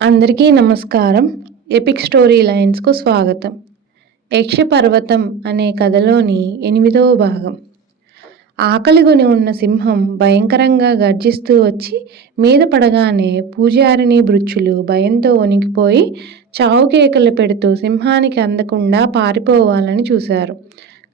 అందరికీ నమస్కారం. Epic story లైన్స్‌కు స్వాగతం. యక్షపర్వతం అనే కథలోని 8వ భాగం. ఆకలిగొని ఉన్న సింహం భయంకరంగా గర్జిస్తూ వచ్చి మీద పడగానే పూజారిని భృత్యులు భయంతో వణికిపోయి చావు కేకలు పెడుతూ సింహానికి అందకుండా పారిపోవాలని చూశారు.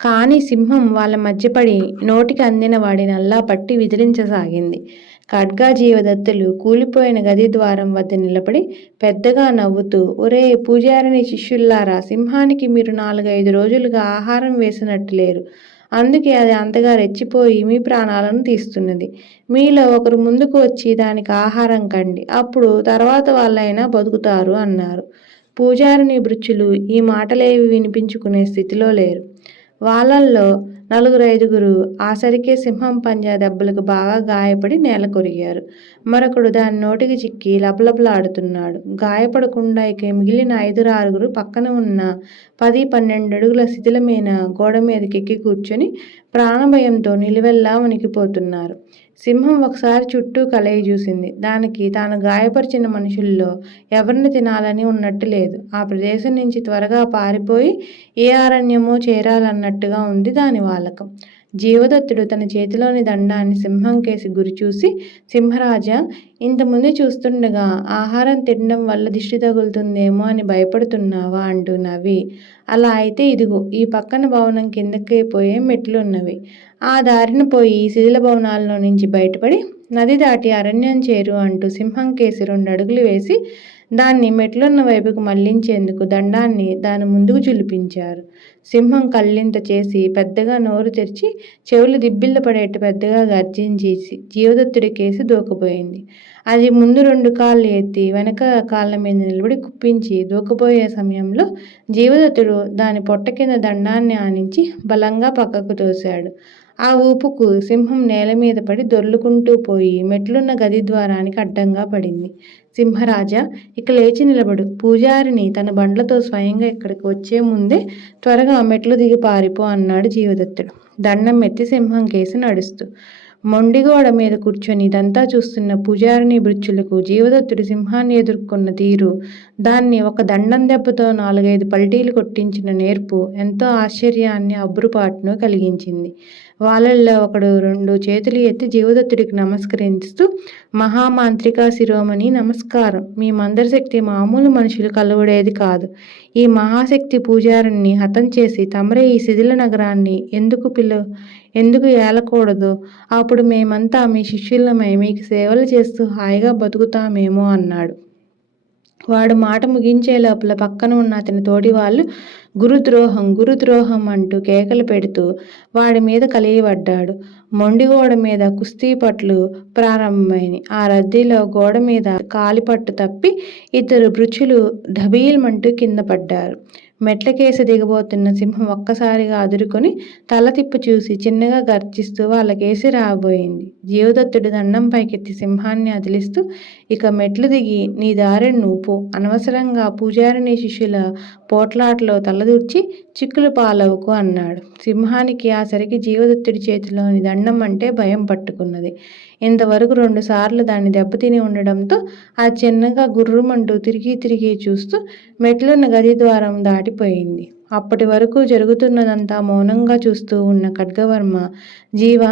కానీ సింహం వాళ్ళ మధ్య పడి నోటికి అందిన వాడినల్లా పట్టి విదిలించసాగింది. ఖడ్గా జీవదత్తులు కూలిపోయిన గది ద్వారం వద్ద నిలబడి పెద్దగా నవ్వుతూ, ఒరే పూజారిని శిష్యుల్లారా, సింహానికి మీరు 4-5 రోజులుగా ఆహారం వేసినట్టు లేరు. అందుకే అది అంతగా రెచ్చిపోయి మీ ప్రాణాలను తీస్తున్నది. మీలో ఒకరు ముందుకు వచ్చి దానికి ఆహారం కండి, అప్పుడు తర్వాత వాళ్ళైనా బతుకుతారు అన్నారు. పూజారిని భృత్యులు ఈ మాటలేవి వినిపించుకునే స్థితిలో లేరు. వాళ్ళల్లో 4-5గురు ఆసరికే సింహం పంజా దెబ్బలకు బాగా గాయపడి నేల కొరిగారు. మరొకడు దాని నోటికి చిక్కి లబలబలాడుతున్నాడు. గాయపడకుండా ఇక మిగిలిన 5-6గురు పక్కన ఉన్న 10-12 అడుగుల శిథిలమైన గోడ మీదకెక్కి కూర్చొని ప్రాణభయంతో నిలువెల్లా వణికిపోతున్నారు. సింహం ఒకసారి చుట్టూ కలయి చూసింది. దానికి తాను గాయపరిచిన మనుషుల్లో ఎవరిని తినాలని ఉన్నట్టు లేదు. ఆ ప్రదేశం నుంచి త్వరగా పారిపోయి ఏ అరణ్యమో చేరాలన్నట్టుగా ఉంది దాని వాలకం. జీవదత్తుడు తన చేతిలోని దండాన్ని సింహం కేసి గురిచూసి, సింహరాజా, ఇంతమంది చూస్తుండగా ఆహారం తినడం వల్ల దిష్టి తగులుతుందేమో అని భయపడుతున్నావా అంటూ నవ్వి, అలా అయితే ఇదిగో ఈ పక్కన భవనం కిందకి పోయే మెట్లున్నవి. ఆ దారిన పోయి శిథిల భవనాల్లో నుంచి బయటపడి నది దాటి అరణ్యం చేరు అంటూ సింహం కేసి 2 అడుగులు వేసి దాన్ని మెట్లున్న వైపుకు మళ్లించేందుకు దండాన్ని దాని ముందుకు చులిపించారు. సింహం కళ్ళింత చేసి పెద్దగా నోరు తెరిచి చెవులు దిబ్బిళ్ళ పడేట్టు పెద్దగా గర్జించేసి జీవదత్తుడి కేసి దూకపోయింది. అది ముందు 2 కాళ్ళు ఎత్తి వెనక కాళ్ళ మీద నిలబడి కుప్పించి దూకపోయే సమయంలో జీవదత్తుడు దాని పొట్ట కింద దండాన్ని ఆనించి బలంగా పక్కకు తోశాడు. ఆ ఊపుకు సింహం నేల మీద పడి దొర్లుకుంటూ పోయి మెట్లున్న గది ద్వారానికి అడ్డంగా పడింది. సింహరాజా, ఇక లేచి నిలబడు. పూజారిని తన బండ్లతో స్వయంగా ఇక్కడికి వచ్చే ముందే త్వరగా మెట్లు దిగి పారిపో అన్నాడు జీవదత్తుడు దండం ఎత్తి సింహం కేసి నడుస్తూ. మొండిగోడ మీద కూర్చొని ఇదంతా చూస్తున్న పూజారిని భృత్యులకు జీవదత్తుడి సింహాన్ని ఎదుర్కొన్న తీరు, దాన్ని ఒక దండం దెబ్బతో 4-5 పల్టీలు కొట్టించిన నేర్పు ఎంతో ఆశ్చర్యాన్ని అబ్బురుపాటును కలిగించింది. వాళ్ళల్లో ఒకడు 2 చేతులు ఎత్తి జీవదత్తుడికి నమస్కరిస్తూ, మహామాంత్రిక శిరోమణి నమస్కారం. మీ మంత్రశక్తి మామూలు మనుషులు కలవడేది కాదు. ఈ మహాశక్తి పూజారిని హతం చేసి తమరే ఈ శిథిల నగరాన్ని ఎందుకు ఏలకూడదు? అప్పుడు మేమంతా మీ శిష్యులమై మీకు సేవలు చేస్తూ హాయిగా బతుకుతామేమో అన్నాడు. వాడు మాట ముగించే లోపల పక్కన ఉన్న అతని తోటి వాళ్ళు గురుద్రోహం గురుద్రోహం అంటూ కేకలు పెడుతూ వాడి మీద కలియబడ్డాడు. మొండిగోడ మీద కుస్తీ పట్లు ప్రారంభమైనాయి. ఆ రద్దీలో గోడ మీద కాలిపట్టు తప్పి 2 భృత్యులు ఢబీల్మంటూ కింద పడ్డారు. మెట్లకేసి దిగబోతున్న సింహం ఒక్కసారిగా అదురుకొని తల తిప్పి చూసి చిన్నగా గర్జిస్తూ వాళ్ళకేసి రాబోయింది. జీవదత్తుడు దండం పైకెత్తి సింహాన్ని అదిలిస్తూ, ఇక మెట్లు దిగి నీ దారిని నువ్వు పో. అనవసరంగా పూజారిని శిష్యుల పోట్లాటలో తలదూర్చి చిక్కులు పాలవుకు అన్నాడు. సింహానికి ఆసరికి జీవదత్తుడి చేతిలోని దండం అంటే భయం పట్టుకున్నది. ఇంతవరకు 2 సార్లు దాన్ని దెబ్బతిని ఉండడంతో ఆ చిన్నగా గుర్రుమంటూ తిరిగి చూస్తూ మెట్లున్న గది ద్వారం దాటిపోయింది. అప్పటి వరకు జరుగుతున్నదంతా మౌనంగా చూస్తూ ఉన్న ఖడ్గవర్మ, జీవ,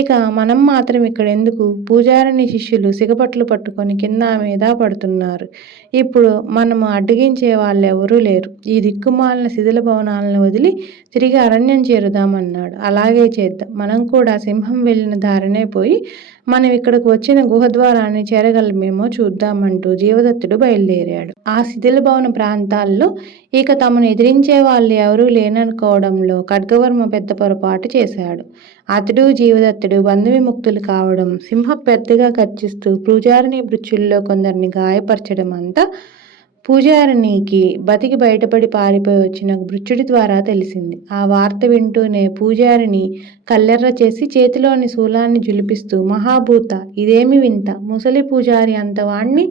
ఇక మనం మాత్రం ఇక్కడెందుకు? పూజారిని శిష్యులు సిగపట్లు పట్టుకొని కింద మీద పడుతున్నారు. ఇప్పుడు మనము అడ్డగించే వాళ్ళెవరూ లేరు. ఈ దిక్కుమాలిన శిథిల భవనాలను వదిలి తిరిగి అరణ్యం చేరుదామన్నాడు. అలాగే చేద్దాం. మనం కూడా సింహం వెళ్ళిన దారినే పోయి మనం ఇక్కడికి వచ్చిన గుహద్వారాన్ని చేరగలమేమో చూద్దామంటూ జీవదత్తుడు బయలుదేరాడు. ఆ శిథిల భవన ప్రాంతాల్లో ఇక తమను ఎదిరించే వాళ్ళు ఎవరూ లేననుకోవడంలో ఖడ్గవర్మ పెద్ద పొరపాటు చేశాడు. అతడు జీవదత్తుడు బంధవిముక్తులు కావడం, సింహం పెద్దగా గర్జిస్తూ పూజారిని భృత్యుల్లో కొందరిని గాయపరచడం అంతా పూజారినికి బతికి బయటపడి పారిపోయి వచ్చిన భృత్యుడి ద్వారా తెలిసింది. ఆ వార్త వింటూనే పూజారిని కల్లెర్ర చేసి చేతిలోని శూలాన్ని జులిపిస్తూ, మహాభూత, ఇదేమి వింత? ముసలి పూజారి అంతవాణ్ణి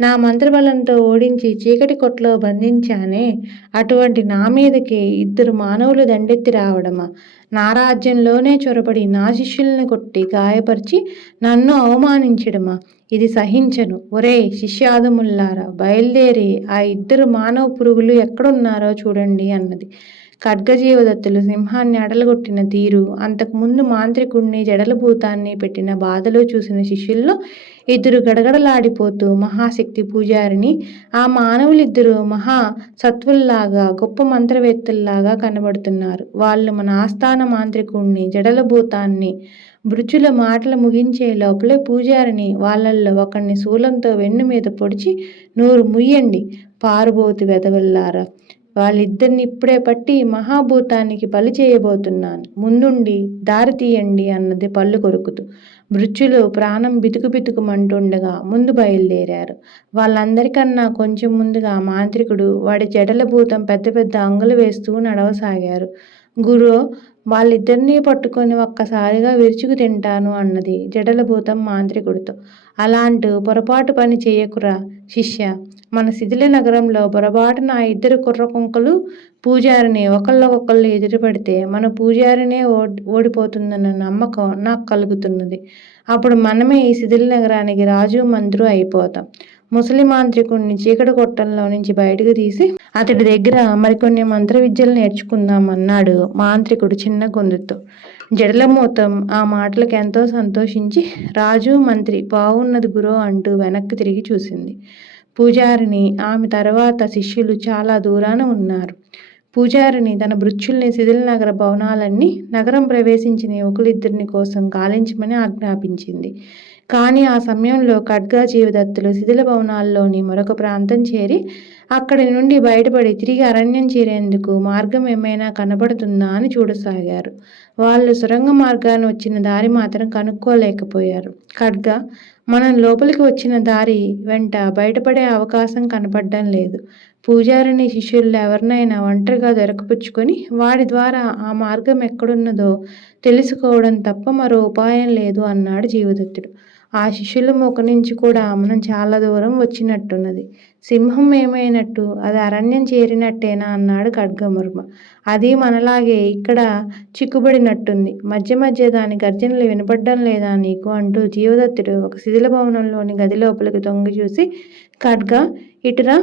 నా మంత్రబలంతో ఓడించి చీకటి కొట్లో బంధించానే, అటువంటి నా మీదకే 2 మానవులు దండెత్తి రావడమా? నా రాజ్యంలోనే చొరబడి నా శిష్యుల్ని కొట్టి గాయపరిచి నన్ను అవమానించడమా? ఇది సహించను. ఒరేయ్ శిష్యాదముల్లారా, బయలుదేరి ఆ ఇద్దరు మానవ పురుగులు ఎక్కడున్నారో చూడండి అన్నది. ఖడ్గజీవదత్తులు సింహాన్ని అడలగొట్టిన తీరు, అంతకుముందు మాంత్రికుణ్ణి జడలభూతాన్ని పెట్టిన బాధలు చూసిన శిష్యుల్లో ఇద్దరు గడగడలాడిపోతూ మహాశక్తి పూజారిని, ఆ మానవులిద్దరూ మహా సత్వుల్లాగా గొప్ప మంత్రవేత్తల్లాగా కనబడుతున్నారు. వాళ్ళు మన ఆస్థాన మాంత్రికుణ్ణి జడలభూతాన్ని మృచుల మాటలు ముగించే లోపలే పూజారిని వాళ్ళల్లో ఒకణ్ణి శూలంతో వెన్ను మీద పొడిచి, నోరు ముయ్యండి పారుబోతు వెధవల్లారా, వాళ్ళిద్దరిని ఇప్పుడే పట్టి మహాభూతానికి బలి చేయబోతున్నాను, ముందుండి దారి తీయండి అన్నది పళ్ళు కొరుకుతూ. మృత్యులు ప్రాణం బితుకుబితుకుమంటుండగా ముందు బయలుదేరారు. వాళ్ళందరికన్నా కొంచెం ముందుగా మాంత్రికుడు, వాడి జడల భూతం పెద్ద పెద్ద అంగులు వేస్తూ నడవసాగారు. గురో, వాళ్ళిద్దరినీ పట్టుకొని ఒక్కసారిగా విరుచుకు తింటాను అన్నది జడల భూతం మాంత్రికుడితో. అలాంటి పొరపాటు పని చెయ్యకురా శిష్య. మన శిథిల నగరంలో పొరపాటున ఆ ఇద్దరు కుర్రకుంకలు పూజారిని ఒకళ్ళొకళ్ళు ఎదురుపడితే మన పూజారినే ఓడిపోతుందన్న నమ్మకం నాకు కలుగుతున్నది. అప్పుడు మనమే ఈ శిథిల నగరానికి రాజు మంత్రు అయిపోతాం. ముసలి మాంత్రికుడిని చీకటి కొట్టంలో నుంచి బయటకు తీసి అతడి దగ్గర మరికొన్ని మంత్ర విద్యలు నేర్చుకుందామన్నాడు మాంత్రికుడు చిన్న గొంతుతో. జడలమూతం ఆ మాటలకు ఎంతో సంతోషించి, రాజు మంత్రి బాగున్నది గురో అంటూ వెనక్కి తిరిగి చూసింది. పూజారిని, ఆమె తర్వాత శిష్యులు చాలా దూరాన ఉన్నారు. పూజారిని తన భృత్యుల్ని శిథిల నగర భవనాలన్నీ నగరం ప్రవేశించిన యువకులిద్దరిని కోసం గాలించమని ఆజ్ఞాపించింది. కానీ ఆ సమయంలో ఖడ్గజీవదత్తులు శిథిల భవనాల్లోని మరొక ప్రాంతం చేరి అక్కడి నుండి బయటపడి తిరిగి అరణ్యం చేరేందుకు మార్గం ఏమైనా కనబడుతుందా అని చూడసాగారు. వాళ్ళు సొరంగ మార్గాన్ని వచ్చిన దారి మాత్రం కనుక్కోలేకపోయారు. ఖడ్గ, మనం లోపలికి వచ్చిన దారి వెంట బయటపడే అవకాశం కనపడడం లేదు. పూజారిని శిష్యుల్లో ఎవరినైనా ఒంటరిగా దొరకపుచ్చుకొని వాడి ద్వారా ఆ మార్గం ఎక్కడున్నదో తెలుసుకోవడం తప్ప మరో ఉపాయం లేదు అన్నాడు జీవదత్తుడు. ఆ శిష్యుల ముఖ నుంచి కూడా మనం చాలా దూరం వచ్చినట్టున్నది. సింహం ఏమైనట్టు, అది అరణ్యం చేరినట్టేనా అన్నాడు ఖడ్గవర్మ. అది మనలాగే ఇక్కడ చిక్కుబడినట్టుంది. మధ్య మధ్య దాని గర్జనలు వినపడ్డం లేదా నీకు అంటూ జీవదత్తుడు ఒక శిథిల భవనంలోని గది లోపలికి తొంగి చూసి, ఖడ్గ ఇటురా.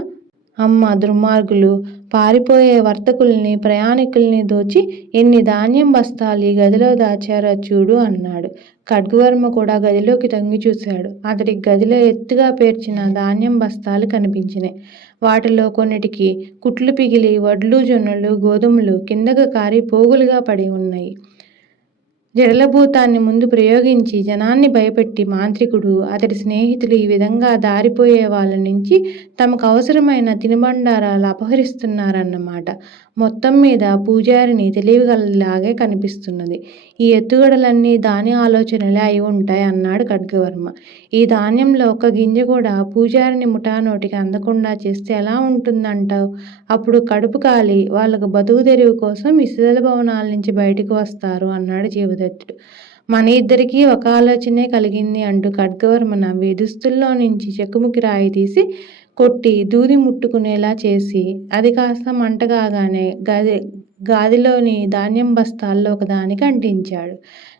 అమ్మ దుర్మార్గులు, పారిపోయే వర్తకుల్ని ప్రయాణికుల్ని దోచి ఎన్ని ధాన్యం బస్తాలు ఈ గదిలో దాచారో చూడు అన్నాడు. ఖడ్గవర్మ కూడా గదిలోకి తొంగి చూశాడు. అతడికి గదిలో ఎత్తుగా పేర్చిన ధాన్యం బస్తాలు కనిపించినాయి. వాటిలో కొన్నిటికి కుట్లు పిగిలి వడ్లు జొన్నలు గోధుమలు కిందకు కారి పోగులుగా పడి ఉన్నాయి. జడలభూతాన్ని ముందు ప్రయోగించి జనాన్ని భయపెట్టి మాంత్రికుడు, అతడి స్నేహితులు ఈ విధంగా దారిపోయే వాళ్ళ నుంచి తమకు అవసరమైన తినుబండారాలు అపహరిస్తున్నారన్నమాట. మొత్తం మీద పూజారిని తెలివిగలలాగే కనిపిస్తున్నది. ఈ ఎత్తుగడలన్నీ దాని ఆలోచనలే అయి ఉంటాయి అన్నాడు ఖడ్గవర్మ. ఈ ధాన్యంలో ఒక్క గింజ కూడా పూజారిని ముఠానోటికి అందకుండా చేస్తే ఎలా ఉంటుందంటావు? అప్పుడు కడుపు కాలి వాళ్ళకు బతుకు తెరువు కోసం ఈ శిథిల భవనాల నుంచి బయటకు వస్తారు అన్నాడు జీవదత్తుడు. మన ఇద్దరికీ ఒక ఆలోచనే కలిగింది అంటూ ఖడ్గవర్మ నవ్వి దుస్తుల్లో నుంచి చెక్కుముకి రాయి తీసి కొట్టి దూది ముట్టుకునేలా చేసి అది కాస్త మంటగాగానే గాదిలోని ధాన్యం బస్తాల్లో ఒకదానికి అంటించాడు.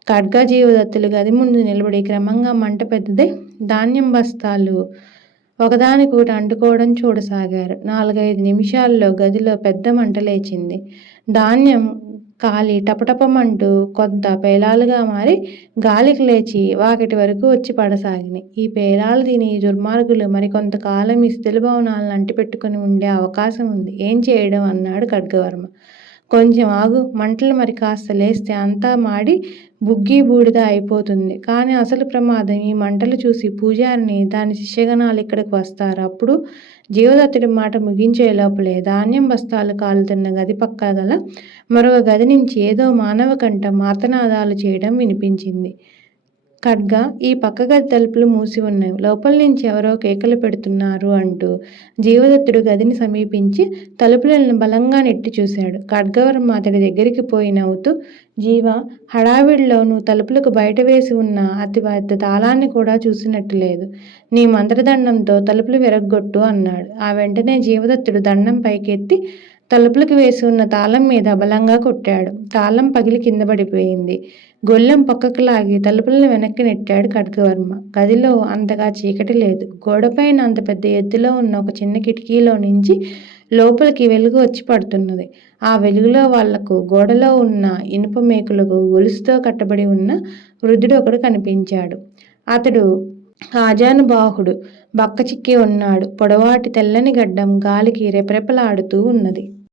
ఖడ్గజీవదత్తులు గది ముందు నిలబడి క్రమంగా మంట పెద్దదై ధాన్యం బస్తాలు ఒకదానికొకటి అంటుకోవడం చూడసాగారు. 4-5 నిమిషాల్లో గదిలో పెద్ద మంట లేచింది. ధాన్యం కాలి టపటపమంటూ కొంత పేలాలుగా మారి గాలికి లేచి వాకిటి వరకు వచ్చి పడసాగినాయి. ఈ పేలాలు తిని ఈ దుర్మార్గులు మరికొంతకాలం ఈ శిథిల భవనాలను అంటిపెట్టుకుని ఉండే అవకాశం ఉంది. ఏం చేయడం అన్నాడు ఖడ్గవర్మ. కొంచెం ఆగు, మంటలు మరి కాస్త లేస్తే అంతా మాడి బుగ్గి బూడిద అయిపోతుంది. కానీ అసలు ప్రమాదం ఈ మంటలు చూసి పూజారిని దాని శిష్యగణాలు ఇక్కడికి వస్తారు. అప్పుడు జీవదత్తుడి మాట ముగించే లోపలే ధాన్యం బస్తాలు కాలుతున్న గది పక్క గల మరొక గది నుంచి ఏదో మానవ కంఠం ఆర్తనాదాలు చేయడం వినిపించింది. ఖడ్గ, ఈ పక్క గది తలుపులు మూసి ఉన్నాయి, లోపల నుంచి ఎవరో కేకలు పెడుతున్నారు అంటూ జీవదత్తుడు గదిని సమీపించి తలుపులను బలంగా నెట్టి చూశాడు. ఖడ్గవర్మ అతడి దగ్గరికి పోయి నవ్వుతూ, జీవ, హడావిడిలో నువ్వు తలుపులకు బయట వేసి ఉన్న అతి పెద్ద తాళాన్ని కూడా చూసినట్టు లేదు. నీ మంత్రదండంతో తలుపులు విరగ్గొట్టు అన్నాడు. ఆ వెంటనే జీవదత్తుడు దండం పైకెత్తి తలుపులకు వేసి ఉన్న తాళం మీద బలంగా కొట్టాడు. తాళం పగిలి కింద పడిపోయింది. గొళ్ళెం పక్కకు లాగి తలుపులను వెనక్కి నెట్టాడు ఖడ్గవర్మ. గదిలో అంతగా చీకటి లేదు. గోడపైన అంత పెద్ద ఎత్తులో ఉన్న ఒక చిన్న కిటికీలో నుంచి లోపలికి వెలుగు వచ్చి పడుతున్నది. ఆ వెలుగులో వాళ్లకు గోడలో ఉన్న ఇనుప మేకులకు గొలుసుతో కట్టబడి ఉన్న వృద్ధుడు ఒకడు కనిపించాడు. అతడు ఆజానుబాహుడు, బక్కచిక్కి ఉన్నాడు. పొడవాటి తెల్లని గడ్డం గాలికి రెపరెపలాడుతూ ఉన్నది.